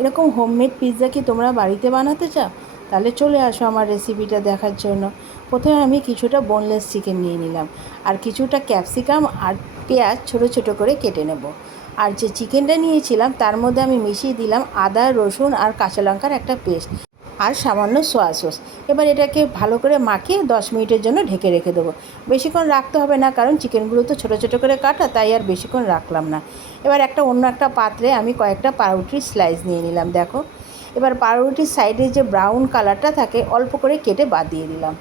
এরকম homemade pizza কি তোমরা বাড়িতে বানাতে চাও? তাহলে চলে আসো আমার রেসিপিটা দেখার জন্য। প্রথমে আমি কিছুটা বোনলেস চিকেন নিয়ে নিলাম, আর কিছুটা ক্যাপসিকাম আর পেঁয়াজ ছোটো ছোটো করে কেটে নেব। আর যে চিকেনটা নিয়েছিলাম তার মধ্যে আমি মিশিয়ে দিলাম আদা, রসুন আর কাঁচা লঙ্কার একটা পেস্ট, আর সামান্য সোয়া সস। এবার এটাকে ভালো করে মাখিয়ে 10 মিনিটের জন্য ঢেকে রেখে দেবো। বেশিক্ষণ রাখতে হবে না, কারণ চিকেনগুলো তো ছোটো ছোটো করে কাটা, তাই আর বেশিক্ষণ রাখলাম না। এবার অন্য একটা পাত্রে আমি কয়েকটা পাউরুটির স্লাইস নিয়ে নিলাম। দেখো, এবার পাউরুটির সাইডে যে ব্রাউন কালারটা থাকে অল্প করে কেটে বাদ দিয়ে দিলাম।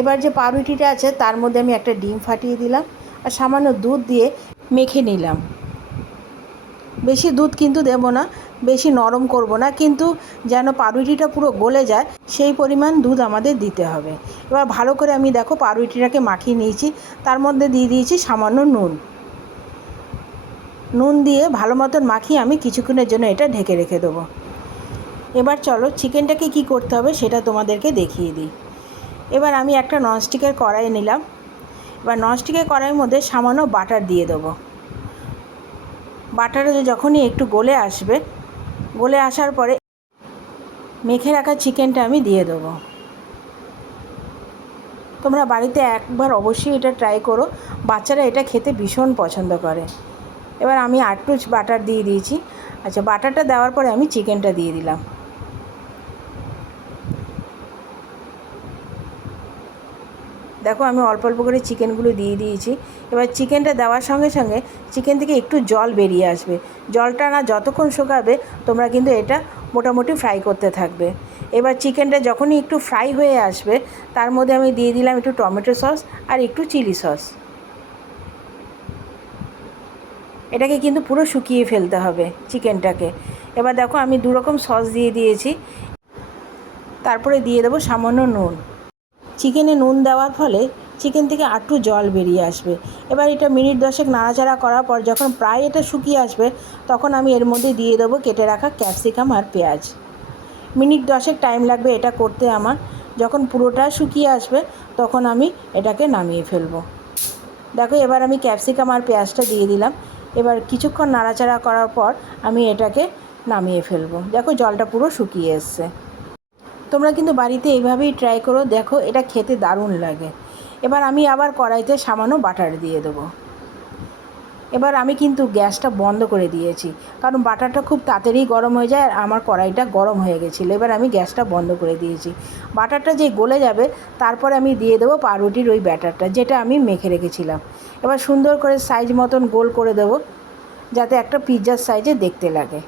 এবার যে পাউরুটিটা আছে তার মধ্যে আমি একটা ডিম ফাটিয়ে দিলাম, আর সামান্য দুধ দিয়ে মেখে নিলাম। বেশি দুধ কিন্তু দেবো না, বেশি নরম করব না, কিন্তু যেন পাউরুটিটা পুরো গলে যায় সেই পরিমাণ দুধ আমাদের দিতে হবে। এবার ভালো করে আমি দেখো পাউরুটিটাকে মাখিয়ে নিয়েছি, তার মধ্যে দিয়ে দিয়েছি সামান্য নুন দিয়ে ভালো মতন মাখিয়ে আমি কিছুক্ষণের জন্য এটা ঢেকে রেখে দেবো। এবার চলো চিকেনটাকে কি করতে হবে সেটা তোমাদেরকে দেখিয়ে দিই। এবার আমি একটা ননস্টিকের কড়াই নিলাম। এবার ননস্টিকের কড়াইয়ের মধ্যে সামান্য বাটার দিয়ে দেবো। বাটারটা যখনই একটু গলে আসবে, গলে আসার পরে মেখে রাখা চিকেনটা আমি দিয়ে দেবো। তোমরা বাড়িতে একবার অবশ্যই এটা ট্রাই করো, বাচ্চারা এটা খেতে ভীষণ পছন্দ করে। এবার আমি আটটু বাটার দিয়ে দিয়েছি। আচ্ছা, বাটারটা দেওয়ার পরে আমি চিকেনটা দিয়ে দিলাম। দেখো, আমি অল্প অল্প করে চিকেনগুলো দিয়ে দিয়েছি। এবার চিকেনটা দেওয়ার সঙ্গে সঙ্গে চিকেন থেকে একটু জল বেরিয়ে আসবে। জলটা না যতক্ষণ শুকাবে তোমরা কিন্তু এটা মোটামুটি ফ্রাই করতে থাকবে। এবার চিকেনটা যখনই একটু ফ্রাই হয়ে আসবে তার মধ্যে আমি দিয়ে দিলাম একটু টমেটো সস আর একটু চিলি সস। এটাকে কিন্তু পুরো শুকিয়ে ফেলতে হবে চিকেনটাকে। এবার দেখো, আমি 2 রকম সস দিয়ে দিয়েছি। তারপরে দিয়ে দেবো সামান্য নুন। চিকেনে নুন দেওয়ার ফলে চিকেন থেকে একটু জল বেরিয়ে আসবে। এবার এটা মিনিট 10 নাড়াচাড়া করার পর যখন প্রায় এটা শুকিয়ে আসবে তখন আমি এর মধ্যে দিয়ে দেবো কেটে রাখা ক্যাপসিকাম আর পেঁয়াজ। মিনিট 10 টাইম লাগবে এটা করতে আমার। যখন পুরোটা শুকিয়ে আসবে তখন আমি এটাকে নামিয়ে ফেলবো। দেখো, এবার আমি ক্যাপসিকাম আর পেঁয়াজটা দিয়ে দিলাম। এবার কিছুক্ষণ নাড়াচাড়া করার পর আমি এটাকে নামিয়ে ফেলবো। দেখো, জলটা পুরো শুকিয়ে এসছে। তোমরা কিন্তু বাড়িতে এইভাবেই ট্রাই করো, দেখো এটা খেতে দারুণ লাগে। এবার আমি আবার কড়াইতে সামান্য বাটার দিয়ে দেবো। এবার আমি কিন্তু গ্যাসটা বন্ধ করে দিয়েছি, কারণ বাটারটা খুব তাড়াতাড়ি গরম হয়ে যায় আর আমার কড়াইটা গরম হয়ে গেছিলো। এবার আমি গ্যাসটা বন্ধ করে দিয়েছি। বাটারটা যে গলে যাবে তারপরে আমি দিয়ে দেবো পাউরুটির ওই ব্যাটারটা যেটা আমি মেখে রেখেছিলাম। এবার সুন্দর করে সাইজ মতন গোল করে দেবো, যাতে একটা পিৎজার সাইজে দেখতে লাগে।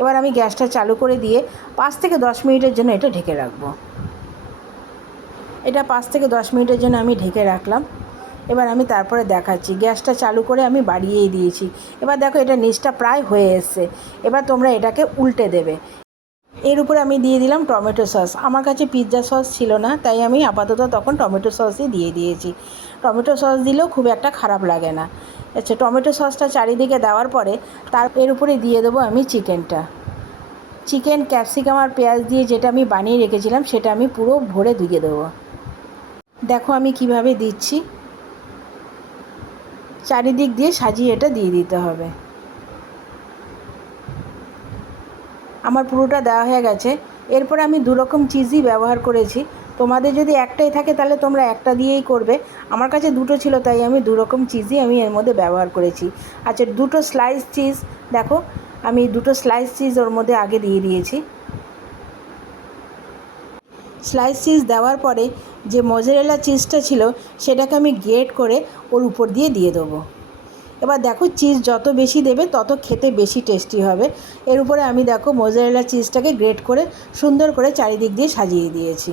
এবার আমি গ্যাসটা চালু করে দিয়ে 5 থেকে 10 মিনিটের জন্য এটা ঢেকে রাখবো। এটা 5 থেকে 10 মিনিটের জন্য আমি ঢেকে রাখলাম। এবার আমি তারপরে দেখাচ্ছি। গ্যাসটা চালু করে আমি বাড়িয়েই দিয়েছি। এবার দেখো, এটা নিচটা প্রায় হয়ে এসছে। এবার তোমরা এটাকে উল্টে দেবে। এর উপরে আমি দিয়ে দিলাম টমেটো সস। আমার কাছে পিৎজা সস ছিল না, তাই আমি আপাতত তখন টমেটো সসই দিয়ে দিয়েছি। টমেটো সস দিলেও খুব একটা খারাপ লাগে না। আচ্ছা, টমেটো সসটা চারিদিকে দেওয়ার পরে এর উপরে দিয়ে দেবো আমি চিকেন, ক্যাপসিকাম আর পেঁয়াজ দিয়ে যেটা আমি বানিয়ে রেখেছিলাম সেটা আমি পুরো ভরে দিয়ে দেবো। দেখো আমি কিভাবে দিচ্ছি, চারিদিক দিয়ে সাজিয়ে এটা দিয়ে দিতে হবে। আমার পুরোটা দেওয়া হয়ে গেছে। এরপর আমি 2 রকম চিজই ব্যবহার করেছি। তোমাদের যদি একটাই থাকে তাহলে তোমরা একটা দিয়েই করবে। আমার কাছে 2টো ছিল, তাই আমি 2 রকম চিজই আমি এর মধ্যে ব্যবহার করেছি। আচ্ছা, 2টো স্লাইস চিজ, দেখো আমি 2টো স্লাইস চিজ ওর মধ্যে আগে দিয়ে দিয়েছি। স্লাইস চিজ দেওয়ার পরে যে মোজারেলা চিজটা ছিল সেটাকে আমি গ্রেট করে ওর উপর দিয়ে দেবো। এবার দেখো, চিজ যত বেশি দেবে তত খেতে বেশি টেস্টি হবে। এর উপরে আমি দেখো মোজারেলা চিজটাকে গ্রেট করে সুন্দর করে চারিদিক দিয়ে সাজিয়ে দিয়েছি।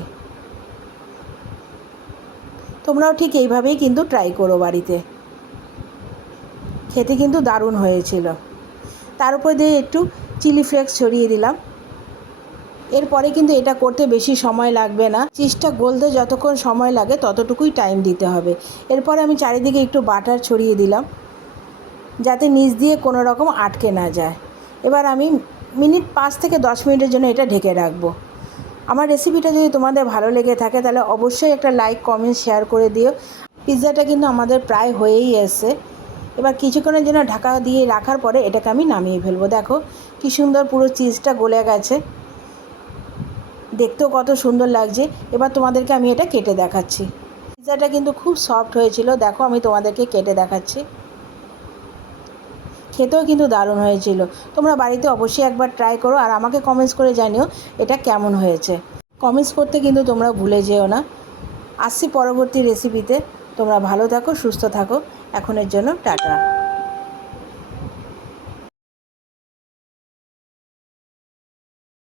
তোমরাও ঠিক এইভাবেই কিন্তু ট্রাই করো বাড়িতে, খেতে কিন্তু দারুণ হয়েছিল। তার উপর দিয়ে একটু চিলি ফ্লেক্স ছড়িয়ে দিলাম। এরপরে কিন্তু এটা করতে বেশি সময় লাগবে না। চিজটা গলতে যতক্ষণ সময় লাগে ততটুকুই টাইম দিতে হবে। এরপরে আমি চারিদিকে একটু বাটার ছড়িয়ে দিলাম, যাতে নিচ দিয়ে কোনো রকম আটকে না যায়। এবার আমি মিনিট 5 থেকে 10 মিনিটের জন্য এটা ঢেকে রাখবো। আমার রেসিপিটা যদি তোমাদের ভালো লেগে থাকে তাহলে অবশ্যই একটা লাইক, কমেন্ট, শেয়ার করে দিও। পিৎজাটা কিন্তু আমাদের প্রায় হয়েই এসছে। এবার কিছুক্ষণের জন্য ঢাকা দিয়ে রাখার পরে এটাকে আমি নামিয়ে ফেলবো। দেখো কী সুন্দর পুরো চিজটা গলে গেছে, দেখতেও কত সুন্দর লাগছে। এবার তোমাদেরকে আমি এটা কেটে দেখাচ্ছি। পিৎজাটা কিন্তু খুব সফট হয়েছিল, দেখো আমি তোমাদেরকে কেটে দেখাচ্ছি। খেতেও কিন্তু দারুণ হয়েছিল। তোমরা বাড়িতে অবশ্যই একবার ট্রাই করো আর আমাকে কমেন্টস করে জানিও এটা কেমন হয়েছে। কমেন্টস করতে কিন্তু তোমরা ভুলে যেও না। আসছি পরবর্তী রেসিপিতে। তোমরা ভালো থাকো, সুস্থ থাকো। এখনের জন্য টাটা।